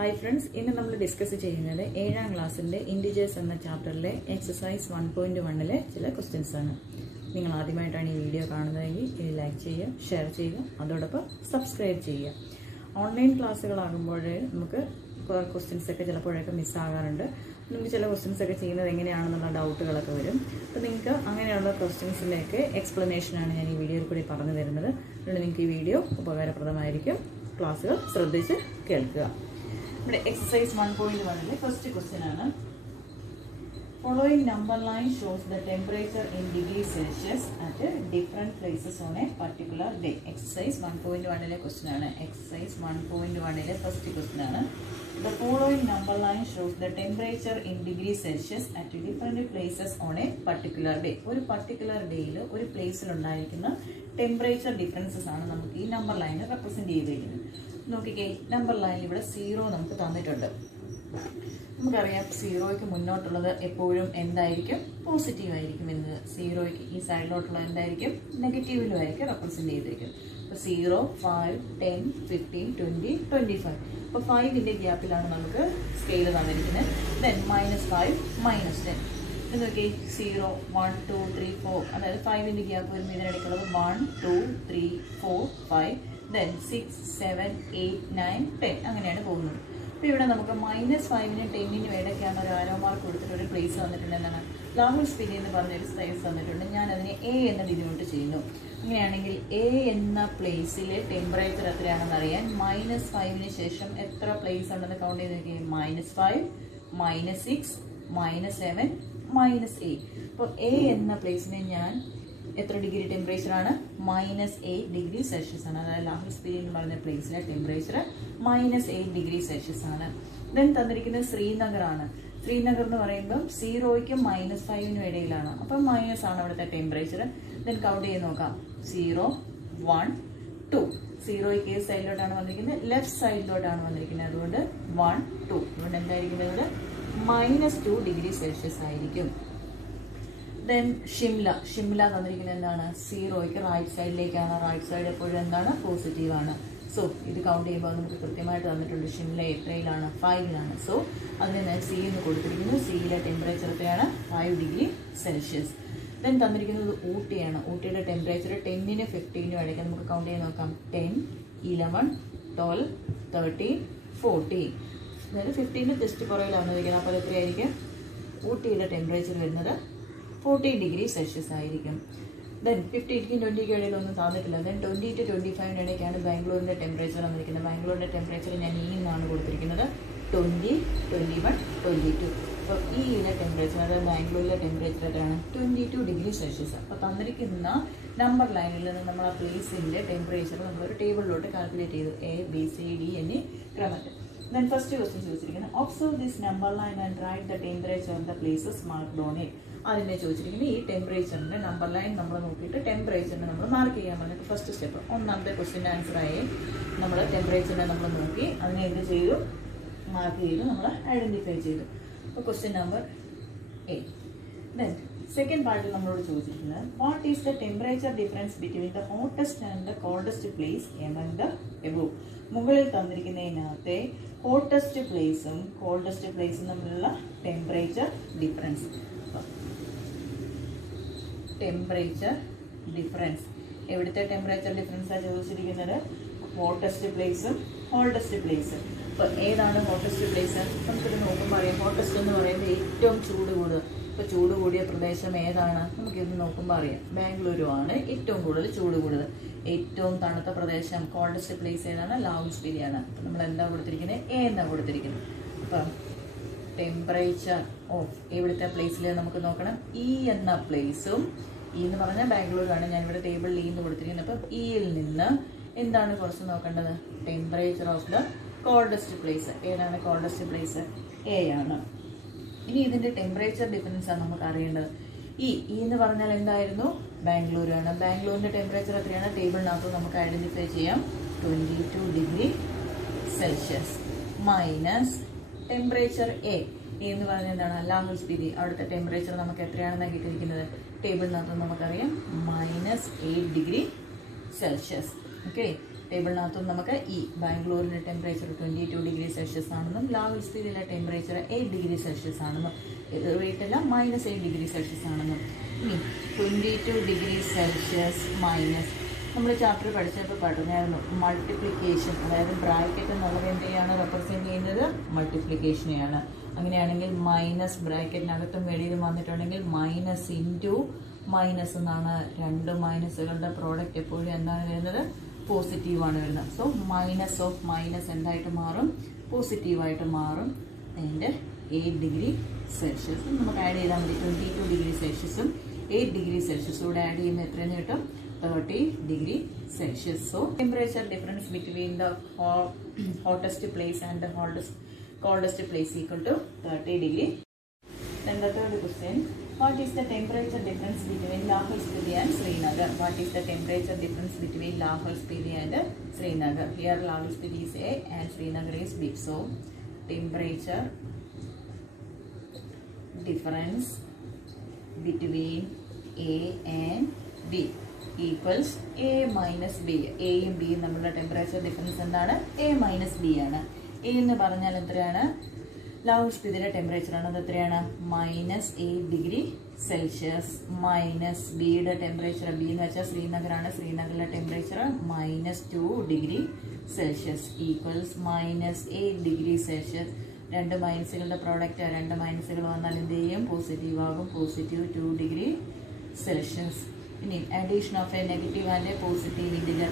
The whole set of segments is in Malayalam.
ഹായ് ഫ്രണ്ട്സ്, ഇന്ന് നമ്മൾ ഡിസ്കസ് ചെയ്യുന്നത് 7ാം ക്ലാസ്സിൻ്റെ ഇൻഡിജേഴ്സ് എന്ന ചാപ്റ്ററിലെ എക്സസൈസ് 1.1ലെ ചില ക്വസ്റ്റ്യൻസ് ആണ്. നിങ്ങൾ ആദ്യമായിട്ടാണ് ഈ വീഡിയോ കാണുന്നതെങ്കിൽ ഇത് ലൈക്ക് ചെയ്യുക, ഷെയർ ചെയ്യുക, അതോടൊപ്പം സബ്സ്ക്രൈബ് ചെയ്യുക. ഓൺലൈൻ ക്ലാസ്സുകളാകുമ്പോൾ നമുക്ക് ക്വസ്റ്റ്യൻസ് ഒക്കെ ചിലപ്പോഴൊക്കെ മിസ്സാകാറുണ്ട്. നിങ്ങൾക്ക് ചില ക്വസ്റ്റ്യൻസ് ഒക്കെ ചെയ്യുന്നത് എങ്ങനെയാണെന്നുള്ള ഡൗട്ടുകളൊക്കെ വരും. അപ്പോൾ നിങ്ങൾക്ക് അങ്ങനെയുള്ള ക്വസ്റ്റ്യൻസിലേക്ക് എക്സ്പ്ലനേഷനാണ് ഞാൻ ഈ വീഡിയോയിൽ കൂടി പറഞ്ഞു തരുന്നത്. അതുകൊണ്ട് നിങ്ങൾക്ക് ഈ വീഡിയോ ഉപകാരപ്രദമായിരിക്കും. ക്ലാസ്സുകൾ ശ്രദ്ധിച്ച് കേൾക്കുക. നമ്മുടെ എക്സസൈസ് 1.1ലെ ഫസ്റ്റ് ക്വസ്റ്റ്യൻ ആണ്. Following number line shows the temperature in degree Celsius at different places on a particular day. Exercise 1.1ലെ ക്വസ്റ്റ്യൻ ആണ്. എക്സസൈസ് 1.1ലെ ഫസ്റ്റ് ക്വസ്റ്റ്യൻ ആണ്. The following number line shows the temperature in degree Celsius at different places on a particular day. ഒരു പർട്ടിക്കുലർ ഡേയിൽ ഒരു പ്ലേസിൽ ഉണ്ടായിരിക്കുന്ന ടെമ്പറേച്ചർ ഡിഫറൻസസ് ആണ് നമുക്ക് ഈ നമ്പർ ലൈനിൽ റെപ്രസെന്റ് ചെയ്തിരിക്കുന്നത്. നോക്കിക്കേ, നമ്പർ ലൈനിൽ ഇവിടെ 0 നമുക്ക് തന്നിട്ടുണ്ട്. നമുക്കറിയാം 0ക്ക് മുന്നോട്ടുള്ളത് എപ്പോഴും എന്തായിരിക്കും? പോസിറ്റീവ് ആയിരിക്കും എന്നത്. 0ക്ക് ഈ സൈഡിലോട്ടുള്ളത് എന്തായിരിക്കും? നെഗറ്റീവിലും ആയിരിക്കും റെപ്രസെന്റ് ചെയ്തിരിക്കുന്നത്. അപ്പോൾ 0, 5, 10, 15, 20, 25. അപ്പോൾ 5ന്റെ ഗ്യാപ്പിലാണ് നമുക്ക് സ്കെയിൽ തന്നിരിക്കുന്നത്. ദെൻ -5, -10. ഇത് നോക്കി 0, 1, 2, 3, 4. അതായത് 5ന്റെ ഗ്യാപ്പ് വരുമ്പോൾ ഇതിനിടയ്ക്കുള്ളത് 1, 2, 3, 4, 5. ദെൻ 6, 7, 8, 9, 10. അങ്ങനെയാണ് പോകുന്നത്. അപ്പോൾ ഇവിടെ നമുക്ക് -5നും 10നും ഇടയ്ക്കാണ് ഒരു ആരോ മാർക്ക് കൊടുത്തിട്ട് ഒരു പ്ലേസ് തന്നിട്ടുണ്ട്. എന്താണ്? ലാഹുൽ സ്പിരി എന്ന് പറഞ്ഞൊരു സ്പേസ് തന്നിട്ടുണ്ട്. ഞാൻ അതിനെ എ എന്ന ഡിനോട്ട് ചെയ്യുന്നു. അങ്ങനെയാണെങ്കിൽ എ എന്ന പ്ലേസിലെ ടെമ്പറേച്ചർ എത്രയാണെന്ന് അറിയാൻ -5ന് ശേഷം എത്ര പ്ലേസ് ഉണ്ടെന്ന് കൗണ്ട് ചെയ്ത് നോക്കി. -5, -6, -7, -8. അപ്പോൾ എ എന്ന പ്ലേസിനെ ഞാൻ എത്ര ഡിഗ്രി ടെമ്പറേച്ചർ ആണ്? -8 ഡിഗ്രി സെൽഷ്യസ് ആണ്. അതായത് ലാഹുൽ സ്പിരി എന്ന് പറയുന്ന പ്ലേസിലെ ടെമ്പറേച്ചർ -8 ഡിഗ്രി സെൽഷ്യസ് ആണ്. ദെൻ തന്നിരിക്കുന്നത് ശ്രീനഗർ ആണ്. ശ്രീനഗർ എന്ന് പറയുമ്പോൾ 0ക്കും -5നും ഇടയിലാണ്. അപ്പം മൈനസ് ആണ് അവിടുത്തെ ടെമ്പറേച്ചർ. ദെൻ കൗണ്ട് ചെയ്ത് നോക്കാം. 0, 1, 2. 0ക്ക് ഏത് സൈഡിലോട്ടാണ് വന്നിരിക്കുന്നത്? ലെഫ്റ്റ് സൈഡിലോട്ടാണ് വന്നിരിക്കുന്നത്. അതുകൊണ്ട് 1, 2. അതുകൊണ്ട് എന്തായിരിക്കുന്നത്? -2 ഡിഗ്രി സെൽഷ്യസ് ആയിരിക്കും. ദെൻ ഷിംല തന്നിരിക്കുന്നത് എന്താണ്? 0ക്ക് റൈറ്റ് സൈഡിലേക്കാണ്. റൈറ്റ് സൈഡ് എപ്പോഴും എന്താണ്? പോസിറ്റീവ് ആണ്. സോ ഇത് കൗണ്ട് ചെയ്യുമ്പോൾ നമുക്ക് കൃത്യമായിട്ട് തന്നിട്ടുണ്ട്. ഷിംല എത്രയിലാണ്? 5ലാണ്. സോ അതിന് ഞാൻ സി എന്ന് കൊടുത്തിരിക്കുന്നു. സിയിലെ ടെമ്പറേച്ചർ എത്രയാണ്? 5 ഡിഗ്രി സെൽഷ്യസ്. ദെൻ തന്നിരിക്കുന്നത് ഊട്ടിയാണ്. ഊട്ടിയുടെ ടെമ്പറേച്ചർ 10നും 15നും ഇടയ്ക്ക് നമുക്ക് കൗണ്ട് ചെയ്ത് നോക്കാം. 10, 11, 12, 13, 14. അതായത് 15ന് ജസ്റ്റ് പുറകിലാണ് വന്നിരിക്കുന്നത്. അപ്പോൾ അത് എത്രയായിരിക്കും? ഊട്ടിയുടെ ടെമ്പറേച്ചർ വരുന്നത് 40 ഡിഗ്രി സെൽഷ്യസ് ആയിരിക്കും. ദെൻ 15ക്കും 20ക്കും ഇടയിലൊന്നും തന്നിട്ടില്ല. ദെൻ 20 to 25 ഇടയ്ക്കാണ് ബാംഗ്ലൂരിൻ്റെ ടെമ്പറേച്ചർ വന്നിരിക്കുന്നത്. ബാംഗ്ലൂരിൻ്റെ ടെമ്പറേച്ചർ ഞാൻ ഈ എന്നാണ് കൊടുത്തിരിക്കുന്നത്. 20, 21, 22. അപ്പോൾ ഈയിലെ ടെമ്പറേച്ചർ, അതായത് ബാംഗ്ലൂരിലെ ടെമ്പറേച്ചർ എത്രയാണ്? 22 ഡിഗ്രി സെൽഷ്യസ്. അപ്പോൾ തന്നിരിക്കുന്ന നമ്പർ ലൈനിൽ നിന്ന് നമ്മൾ ആ പ്ലേസിൻ്റെ ടെമ്പറേച്ചർ നമ്മളൊരു ടേബിളിലോട്ട് കാൽക്കുലേറ്റ് ചെയ്തു. A, B, C, D എന്നീ ക്രമത്തിൽ. ദെൻ ഫസ്റ്റ് ക്വസ്റ്റ്യൻ ചോദിച്ചിരിക്കുന്നത്, observe this number line and write the temperature of the places marked on it. അതിനെ ചോദിച്ചിരിക്കുന്നത് ഈ ടെമ്പറേച്ചറിൻ്റെ നമ്പർ ലൈൻ നമ്മൾ നോക്കിയിട്ട് ടെമ്പറേച്ചറിനെ നമ്മൾ മാർക്ക് ചെയ്യാൻ പറഞ്ഞിട്ട് ഫസ്റ്റ് സ്റ്റെപ്പ്. ഒന്നാമത്തെ ക്വസ്റ്റ്യൻ്റെ ആൻസറായി നമ്മൾ ടെമ്പറേച്ചറിനെ നമ്മൾ നോക്കി അതിനെ എന്ത് ചെയ്തു? മാർക്ക് ചെയ്തു, നമ്മൾ ഐഡൻറ്റിഫൈ ചെയ്തു. അപ്പോൾ ക്വസ്റ്റ്യൻ നമ്പർ 8. ദെൻ സെക്കൻഡ് പാർട്ടിൽ നമ്മളോട് ചോദിച്ചിരിക്കുന്നത്, what is the temperature difference between the hottest and the coldest place among the above. മുകളിൽ തന്നിരിക്കുന്നതിനകത്തെ ഹോട്ടസ്റ്റ് പ്ലേസും കോൾഡസ്റ്റ് പ്ലേസും തമ്മിലുള്ള ടെമ്പറേച്ചർ ഡിഫറൻസ്. ടെമ്പറേച്ചർ ഡിഫറൻസ്, എവിടുത്തെ ടെമ്പറേച്ചർ ഡിഫറൻസാണ് ചോദിച്ചിരിക്കുന്നത്? ഹോട്ടസ്റ്റ് പ്ലേസും കോൾഡസ്റ്റ് പ്ലേസും. അപ്പോൾ ഏതാണ് ഹോട്ടസ്റ്റ് പ്ലേസ്? നമുക്കിത് നോക്കുമ്പോൾ അറിയാം. ഹോട്ടസ്റ്റ് എന്ന് പറയുന്നത് ഏറ്റവും ചൂട് കൂടുതൽ. ഇപ്പോൾ ചൂട് കൂടിയ പ്രദേശം ഏതാണ്? നമുക്കിത് നോക്കുമ്പോൾ അറിയാം. ബാംഗ്ലൂരുമാണ് ഏറ്റവും കൂടുതൽ ചൂട് കൂടുതൽ. ഏറ്റവും തണുത്ത പ്രദേശം കോൾഡസ്റ്റ് പ്ലേസ് ഏതാണ്? ലാഹുൽ സ്പിരിയാണ്. അപ്പോൾ നമ്മൾ എന്താ കൊടുത്തിരിക്കുന്നത്? എ എന്നാണ് കൊടുത്തിരിക്കുന്നത്. അപ്പം ടെമ്പറേച്ചർ ഓഫ് എവിടുത്തെ പ്ലേസിൽ നമുക്ക് നോക്കണം. ഇ എന്ന പ്ലേസും, ഇ എന്ന് പറഞ്ഞാൽ ബാംഗ്ലൂരാണ്. ഞാനിവിടെ ടേബിളിൽ ഇ എന്ന് കൊടുത്തിരിക്കുന്നത്. അപ്പം ഇയിൽ നിന്ന് എന്താണ് കുറച്ച് നോക്കേണ്ടത്? Temperature of the coldest place. ഏതാണ് കോൾഡസ്റ്റ് പ്ലേസ്? എ ആണ്. ഇനി ഇതിൻ്റെ ടെമ്പറേച്ചർ ഡിഫറൻസ് ആണ് നമുക്ക് അറിയേണ്ടത്. ഇ എന്ന് പറഞ്ഞാൽ എന്തായിരുന്നു? ബാംഗ്ലൂരാണ്. ബാംഗ്ലൂരിൻ്റെ ടെമ്പറേച്ചർ എത്രയാണ്? ടേബിളിനകത്ത് നമുക്ക് ഐഡൻറ്റിഫൈ ചെയ്യാം. 22 degree Celsius minus temperature A എന്ന് പറഞ്ഞാൽ എന്താണ്? ലാഹുൽ സ്പിരി. അവിടുത്തെ ടെമ്പറേച്ചർ നമുക്ക് എത്രയാണെന്നാണ് കിട്ടിയിരിക്കുന്നത്? ടേബിളിനകത്ത് നമുക്കറിയാം -8 ഡിഗ്രി സെൽഷ്യസ്. ഓക്കെ. ടേബിളിനകത്തും നമുക്ക് ബാംഗ്ലൂരിൻ്റെ ടെമ്പറേച്ചർ 22 ഡിഗ്രി സെൽഷ്യസ് ആണെന്നും ലാഹോൽ സ്പിതിയിലെ ടെമ്പറേച്ചർ 8 ഡിഗ്രി സെൽഷ്യസ് ആണെന്നും റേറ്റല്ല -8 ഡിഗ്രി സെൽഷ്യസ് ആണെന്നും. ഇനി 22 ഡിഗ്രി സെൽഷ്യസ് മൈനസ് നമ്മൾ ചാപ്റ്റർ പഠിച്ചപ്പോൾ പറഞ്ഞായിരുന്നു മൾട്ടിപ്ലിക്കേഷൻ, അതായത് ബ്രാക്കറ്റ് എന്നുള്ളത് എന്ത് ചെയ്യാണ് റെപ്രസെൻറ്റ് ചെയ്യുന്നത് മൾട്ടിപ്ലിക്കേഷനെയാണ്. അങ്ങനെയാണെങ്കിൽ മൈനസ് ബ്രാക്കറ്റിനകത്തും വെളിയിലും വന്നിട്ടുണ്ടെങ്കിൽ മൈനസ് ഇൻറ്റു മൈനസ് എന്നാണ്. രണ്ട് മൈനസുകളുടെ പ്രോഡക്റ്റ് എപ്പോഴും എന്താണ് വരുന്നത് പോസിറ്റീവാണ് വരുന്നത്. സോ മൈനസ് ഓഫ് മൈനസ് എന്തായിട്ട് മാറും പോസിറ്റീവായിട്ട് മാറും. അതിൻ്റെ 8 ഡിഗ്രി സെൽഷ്യസ് നമുക്ക് ആഡ് ചെയ്താൽ മതി. 22 ഡിഗ്രി സെൽഷ്യസും 8 ഡിഗ്രി സെൽഷ്യസും കൂടെ ആഡ് ചെയ്യുമ്പോൾ എത്രയെന്ന് കിട്ടും 30 degree Celsius. So temperature difference between the hottest place and the coldest place equal to 30 degree. Then the third question, what is the temperature difference between Lahore Spiti and Srinagar? What is the temperature difference between Lahore Spiti and Srinagar? Here Lahore Spiti is A and Srinagar is B. So temperature difference between A and B equals A minus B. എയും ബിയും തമ്മിലുള്ള ടെമ്പറേച്ചർ ഡിഫറൻസ് എന്താണ് A minus B ആണ്. A എന്ന് പറഞ്ഞാൽ എത്രയാണ് ലാഹോൽ സ്പിതിയുടെ ടെമ്പറേച്ചർ ആണ്. അത് എത്രയാണ് -8 ഡിഗ്രി സെൽഷ്യസ് മൈനസ് ബിയുടെ ടെമ്പറേച്ചർ. ബി എന്ന് വെച്ചാൽ ശ്രീനഗറാണ്. ശ്രീനഗറിലെ temperature -2 degree Celsius equals -8 degree Celsius. രണ്ട് മൈനസുകളുടെ പ്രോഡക്റ്റ്, രണ്ട് മൈനസുകൾ വന്നാൽ എന്ത് ചെയ്യും പോസിറ്റീവ് ആകും. Positive 2 degree Celsius. ഇനി addition of a negative and positive integer,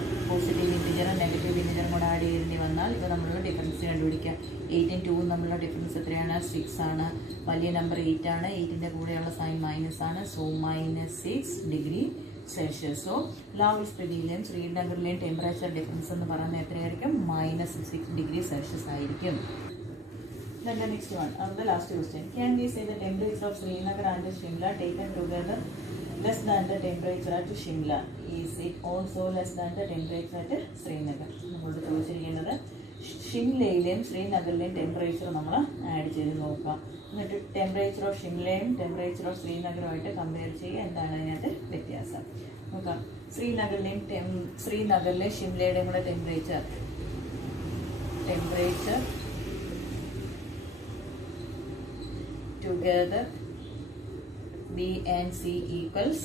നെഗറ്റീവ് ഇൻറ്റിജറും കൂടെ ആഡ് ചെയ്യേണ്ടി വന്നാൽ ഇപ്പോൾ നമ്മളുടെ ഡിഫറൻസ് കണ്ടുപിടിക്കാം. 8ഉം 2ഉം തമ്മിലുള്ള ഡിഫറൻസ് എത്രയാണ് 6 ആണ്. വലിയ നമ്പർ 8 ആണ്. 8ൻ്റെ കൂടെയുള്ള സൈൻ മൈനസ് ആണ്. So -6 degree Celsius. So Lahaul സ്പിതിയിലെയും ശ്രീനഗറിലെയും ടെമ്പറേച്ചർ ഡിഫറൻസ് എന്ന് പറയുന്നത് എത്രയായിരിക്കും -6 ഡിഗ്രി സെൽഷ്യസ് ആയിരിക്കും. Then the next one, the last question. Can we say the temperature of Srinagar and Shimla taken together less than the temperature at Shimla? Is it also less than the temperature at Srinagar? നമ്മളോട് ചോദിച്ചിരിക്കുന്നത് ഷിംലയിലെയും ശ്രീനഗറിലെയും ടെമ്പറേച്ചർ നമ്മൾ ആഡ് ചെയ്ത് നോക്കാം. എന്നിട്ട് ടെമ്പറേച്ചർ ഓഫ് ഷിംലയും ടെമ്പറേച്ചർ ഓഫ് ശ്രീനഗറുമായിട്ട് കമ്പയർ ചെയ്യുക. എന്താണ് അതിനകത്ത് വ്യത്യാസം നോക്കാം. ശ്രീനഗറിലെ ഷിംലയുടെയും കൂടെ temperature together B and C equals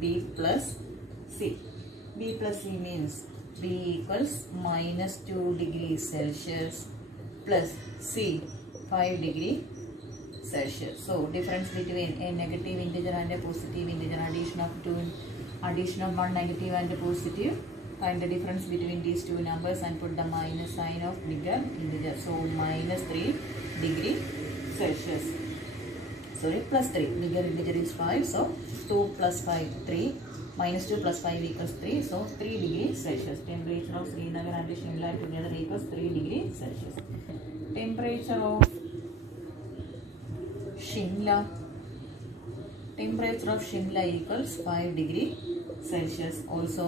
B plus C. B plus C means B equals -2 degree Celsius plus C 5 degree Celsius. So difference between a negative integer and a positive integer, addition of one negative and a positive. Find the difference between these two numbers and put the minus sign of bigger integer. So -3 degree Celsius. Sorry, plus 3. Bigger integer is 5. So 2 plus 5, 3. -2 plus 5 equals 3. So 3 degree Celsius. Temperature of Srinagar and Shimla together equals 3 degree Celsius. Temperature of Shimla equals 5 degree Celsius. Also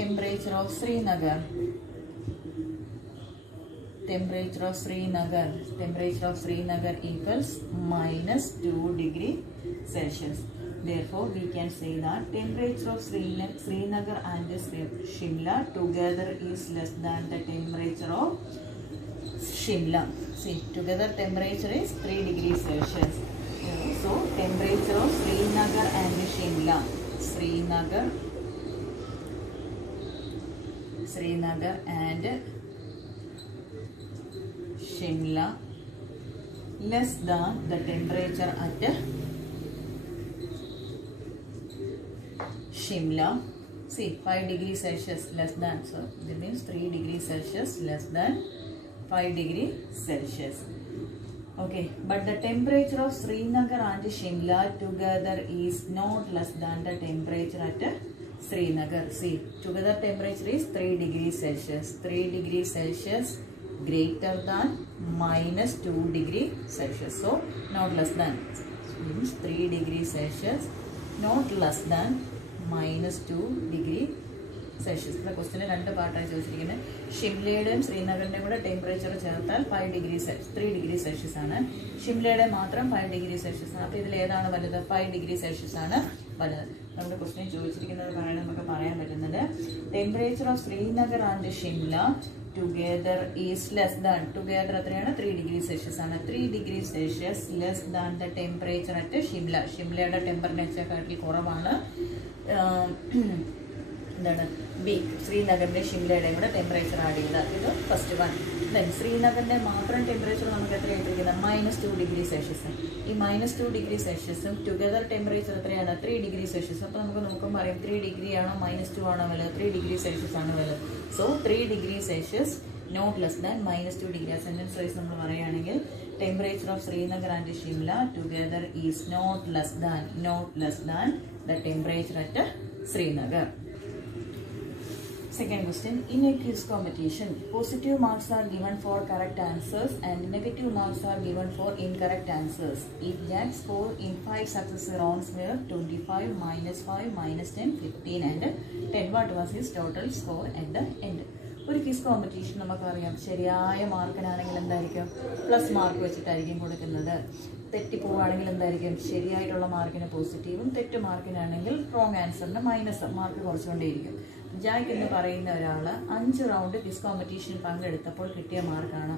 temperature of Srinagar equals -2 degree Celsius. Therefore, we can say that temperature of Srinagar and Shimla together is less than the temperature of Shimla. See, together temperature is 3 degree Celsius. So, temperature of Srinagar and Shimla. Srinagar and Shimla less than the temperature at Shimla. See, 5 degree Celsius less than, so that means 3 degree Celsius less than 5 degree Celsius. Okay, but the temperature of Srinagar and Shimla together is not less than the temperature at Srinagar. See, together temperature is 3 degree Celsius. 3 degree Celsius greater than -2 degree Celsius. So, not less than. Means 3 degree Celsius not less than -2 degree Celsius. The question is 2 പാർട്ടായി ചോദിച്ചിരിക്കുന്നത്. ഷിംലയുടെയും ശ്രീനഗറിൻ്റെയും കൂടെ ടെമ്പറേച്ചർ ചേർത്താൽ 3 ഡിഗ്രി സെൽഷ്യസ് ആണ്. ഷിംലയുടെ മാത്രം 5 ഡിഗ്രി സെൽഷ്യസ് ആണ്. അപ്പോൾ ഇതിൽ ഏതാണ് വലുത്? 5 ഡിഗ്രി സെൽഷ്യസ് ആണ് വലുത്. നമ്മുടെ ക്വസ്റ്റ്യൻ ചോദിച്ചിരിക്കുന്നത് നമുക്ക് പറയാൻ പറ്റുന്നത് temperature of Srinagar and Shimla together is less than, together എത്രയാണ് 3 ഡിഗ്രി സെൽഷ്യസ് ആണ്, 3 degree Celsius less than the temperature at Shimla. ഷിംലയുടെ ടെമ്പറേച്ചറിനെക്കാട്ടിൽ കുറവാണ് എന്താണ് ബി ശ്രീനഗറിന്റെ ഷിംലയുടെയും കൂടെ ടെമ്പറേച്ചർ ആഡ് ചെയ്ത. ഇത് ഫസ്റ്റ് വൺ. ദെൻ ശ്രീനഗറിന്റെ മാത്രം ടെമ്പറേച്ചർ നമുക്ക് എത്ര ആയിട്ടിരിക്കുന്നത് -2 ഡിഗ്രി സെൽഷ്യസ്. ഈ -2 ഡിഗ്രി സെൽഷ്യസും ടുഗദർ ടെമ്പറേച്ചർ എത്രയാണ് 3 ഡിഗ്രി സെൽഷ്യസ്. അപ്പോൾ നമുക്ക് നോക്കുമ്പോൾ അറിയാം 3 ഡിഗ്രി ആണോ -2 ആണോ വലുത്, 3 ഡിഗ്രി സെൽഷ്യസ് ആണ് വലുത്. So 3 degree Celsius not less than -2 degree. ആ സെന്റൻസ് വൈസ് നമ്മൾ പറയുകയാണെങ്കിൽ temperature of Srinagar and Shimla together is not less than the temperature at Srinagar. Second question, in a quiz competition, positive marks are given for correct answers and negative marks are given for incorrect answers. If Jack's score in 5 successive rounds were 25, -5, -10, 15 and 10, what was his total score at the end? ഒരു ക്വിസ് കോമ്പറ്റീഷൻ നമുക്കറിയാം, ശരിയായ മാർക്കിനാണെങ്കിൽ എന്തായിരിക്കും പ്ലസ് മാർക്ക് വെച്ചിട്ടായിരിക്കും കൊടുക്കുന്നത്. തെറ്റിപ്പോവുകയാണെങ്കിൽ എന്തായിരിക്കും ശരിയായിട്ടുള്ള മാർക്കിന് പോസിറ്റീവും തെറ്റ് മാർക്കിനാണെങ്കിൽ റോങ് ആൻസറിന് മൈനസ് മാർക്ക് കുറച്ചുകൊണ്ടേയിരിക്കും. ജാക്ക് എന്ന് പറയുന്ന ഒരാൾ 5 റൗണ്ട് ക്വിസ് കോമ്പറ്റീഷനിൽ പങ്കെടുത്തപ്പോൾ കിട്ടിയ മാർക്കാണ്.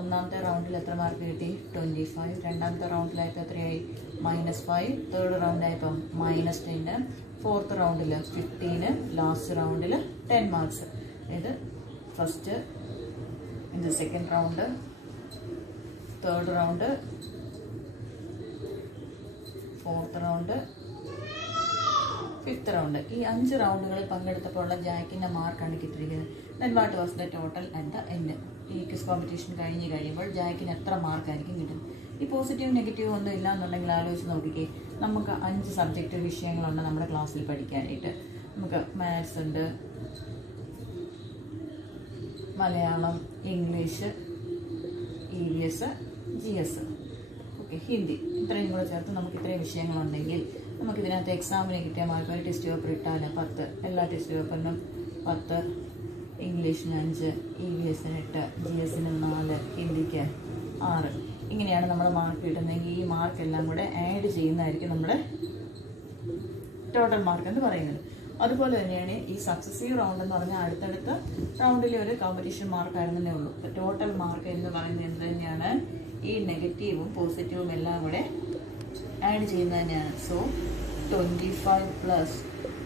ഒന്നാമത്തെ റൗണ്ടിൽ എത്ര മാർക്ക് കിട്ടി 25, രണ്ടാമത്തെ റൗണ്ടിലായപ്പോൾ എത്രയായി -5, തേർഡ് റൗണ്ടായപ്പം -10, ഫോർത്ത് റൗണ്ടിൽ 15, ലാസ്റ്റ് റൗണ്ടിൽ 10 മാർക്സ്. ഇത് ഫസ്റ്റ്, ഇത് second round, third round, fourth round, fifth round. ഈ 5 റൗണ്ടുകളിൽ പങ്കെടുത്തപ്പോഴുള്ള ജാക്കിൻ്റെ മാർക്കാണ് കിട്ടിയിരിക്കുന്നത്. Then what was the total at the end. ഈ ക്വിസ് കോമ്പറ്റീഷൻ കഴിയുമ്പോൾ ജാക്കിന് എത്ര മാർക്കായിരിക്കും കിട്ടുന്നത്. ഈ പോസിറ്റീവ് നെഗറ്റീവ് ഒന്നും ഇല്ല എന്നുണ്ടെങ്കിൽ ആലോചിച്ച് നോക്കിക്കേ, നമുക്ക് 5 സബ്ജക്റ്റ് വിഷയങ്ങളുണ്ട് നമ്മുടെ ക്ലാസ്സിൽ പഠിക്കാനായിട്ട്. നമുക്ക് മാത്സ് ഉണ്ട്, Malayalam, English, EVS, GS, okay, Hindi, ഇത്രയും കൂടെ ചേർത്ത് നമുക്ക് ഇത്രയും വിഷയങ്ങളുണ്ടെങ്കിൽ നമുക്കിതിനകത്ത് എക്സാമിന് കിട്ടിയ മാർക്ക് ഒരു ടെസ്റ്റ് പേപ്പർ ഇട്ടാൽ 10, എല്ലാ ടെസ്റ്റ് പേപ്പറിനും 10, ഇംഗ്ലീഷിന് 5, EVSന് 8, GSന് 4, ഹിന്ദിക്ക് 6. ഇങ്ങനെയാണ് നമ്മൾ മാർക്ക് കിട്ടുന്നതെങ്കിൽ ഈ മാർക്കെല്ലാം കൂടെ ആഡ് ചെയ്യുന്നതായിരിക്കും നമ്മുടെ ടോട്ടൽ മാർക്ക് എന്ന് പറയുന്നത്. അതുപോലെ തന്നെയാണ് ഈ സക്സസീവ് റൗണ്ട് എന്ന് പറഞ്ഞാൽ അടുത്തടുത്ത റൗണ്ടിലെ ഒരു കോമ്പറ്റീഷൻ മാർക്കായിരുന്നേ ഉള്ളൂ. ടോട്ടൽ മാർക്ക് എന്ന് പറയുന്നത് എന്ത് തന്നെയാണ്, ഈ നെഗറ്റീവും പോസിറ്റീവും എല്ലാം കൂടെ ആഡ് ചെയ്യുന്നത് തന്നെയാണ്. സോ 25 പ്ലസ്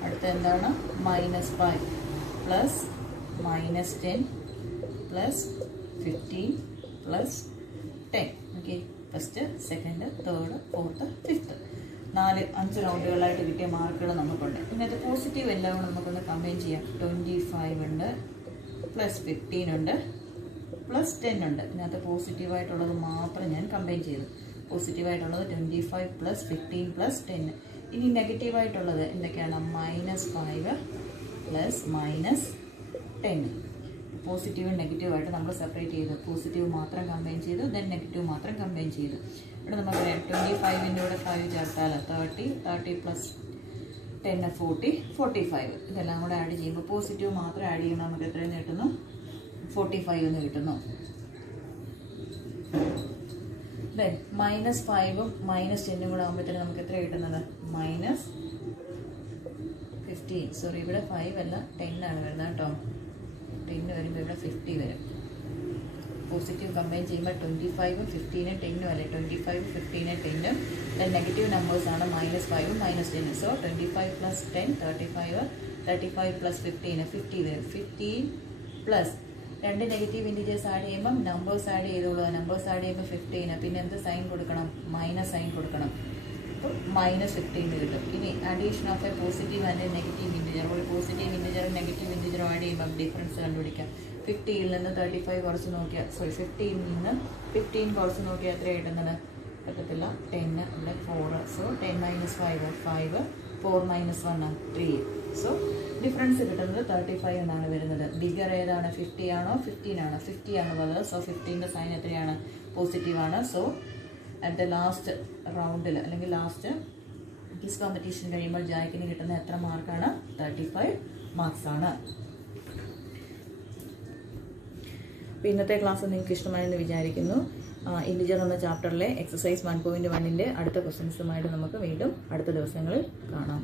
അടുത്ത എന്താണ് -5 plus -10 plus 15 plus 10. Okay, first, second, third, fourth, fifth, 5 റൗണ്ടുകളായിട്ട് കിട്ടിയ മാർക്കുകൾ നമുക്കുണ്ട്. ഇതിനകത്ത് പോസിറ്റീവ് എല്ലാം കൂടെ നമുക്കൊന്ന് കമ്പൈൻ ചെയ്യാം. 25 ഉണ്ട്, പ്ലസ് 15 ഉണ്ട്, പ്ലസ് 10 ഉണ്ട്. ഇതിനകത്ത് പോസിറ്റീവായിട്ടുള്ളത് മാത്രം ഞാൻ കമ്പൈൻ ചെയ്തു. പോസിറ്റീവായിട്ടുള്ളത് 25 പ്ലസ് 15 പ്ലസ് 10. ഇനി നെഗറ്റീവായിട്ടുള്ളത് എന്തൊക്കെയാണ്, -5 പ്ലസ് -10. പോസിറ്റീവും നെഗറ്റീവായിട്ട് നമ്മൾ സെപ്പറേറ്റ് ചെയ്തു. പോസിറ്റീവ് മാത്രം കമ്പൈൻ ചെയ്തു, ദെൻ നെഗറ്റീവ് മാത്രം കമ്പൈൻ ചെയ്തു. ഇവിടെ നമുക്കറിയാം 25ൻ്റെ കൂടെ 5 ചേർത്താൽ 30, 30 പ്ലസ് 10 40, 45. ഇതെല്ലാം കൂടെ ആഡ് ചെയ്യുമ്പോൾ പോസിറ്റീവ് മാത്രം ആഡ് ചെയ്യുമ്പോൾ നമുക്ക് എത്രയെന്ന് കിട്ടുന്നു 45 എന്ന് കിട്ടുന്നു. ദെൻ -5ഉം -10ഉം കൂടെ ആകുമ്പോഴത്തേനും നമുക്ക് എത്ര കിട്ടുന്നത് -15. സോറി, ഇവിടെ 5 അല്ല 10 ആണ് വരുന്നത് കേട്ടോ. 10 വരുമ്പോൾ ഇവിടെ 50 വരും. പോസിറ്റീവ് കമ്പൈൻ ചെയ്യുമ്പോൾ 25ഉം 15ഉം 10ഉം അല്ലേ, 25, 15, 10. ദെൻ നെഗറ്റീവ് നമ്പേഴ്സാണ് -5ഉം -10. സോ 25 പ്ലസ് 10 35, 35 പ്ലസ് 15 50 വരും. 15 പ്ലസ് 2 നെഗറ്റീവ് ഇൻഡിജേഴ്സ് ആഡ് ചെയ്യുമ്പം നമ്പേഴ്സ് ആഡ് ചെയ്തോളൂ. നമ്പേഴ്സ് ആഡ് ചെയ്യുമ്പോൾ 15, പിന്നെ എന്ത് സൈൻ കൊടുക്കണം, മൈനസ് സൈൻ കൊടുക്കണം. അപ്പോൾ -15 കിട്ടും. ഇനി addition of a positive and negative integer. ഒരു പോസിറ്റീവ് ഇൻഡിജറും നെഗറ്റീവ് ഇൻഡിജറും ആഡ് ചെയ്യുമ്പോൾ ഡിഫറൻസ് കണ്ടുപിടിക്കാം. 50ൽ നിന്ന് 35 കുറച്ച് നോക്കിയാൽ, സോറി 50ൽ നിന്ന് 15 കുറച്ച് നോക്കിയാൽ എത്ര കിട്ടുന്നത് പറ്റത്തില്ല, 10, ഇവിടെ 4. സോ 10 - 5 5, 4 - 1 3. സോ ഡിഫറൻസ് കിട്ടുന്നത് 35 എന്നാണ് വരുന്നത്. ബിഗർ ഏതാണ്, 50 ആണോ 15 ആണോ? 50 ആണ് വലുത്. സോ 15ൻ്റെ സൈൻ എത്രയാണ്, പോസിറ്റീവാണ്. സോ അറ്റ് ദ ലാസ്റ്റ് റൗണ്ടിൽ അല്ലെങ്കിൽ ലാസ്റ്റ് ക്വിസ് കോമ്പറ്റീഷൻ കഴിയുമ്പോൾ ജാക്കിന് കിട്ടുന്ന എത്ര മാർക്കാണ്, 35 മാർക്സാണ്. അപ്പോൾ ഇന്നത്തെ ക്ലാസ് നിങ്ങൾക്ക് ഇഷ്ടമായെന്ന് വിചാരിക്കുന്നു. ഇൻഡിജർ എന്ന ചാപ്റ്ററിലെ എക്സസൈസ് 1.1ൻ്റെ അടുത്ത ക്വസ്റ്റ്യൻസുമായിട്ട് നമുക്ക് വീണ്ടും അടുത്ത ദിവസങ്ങളിൽ കാണാം.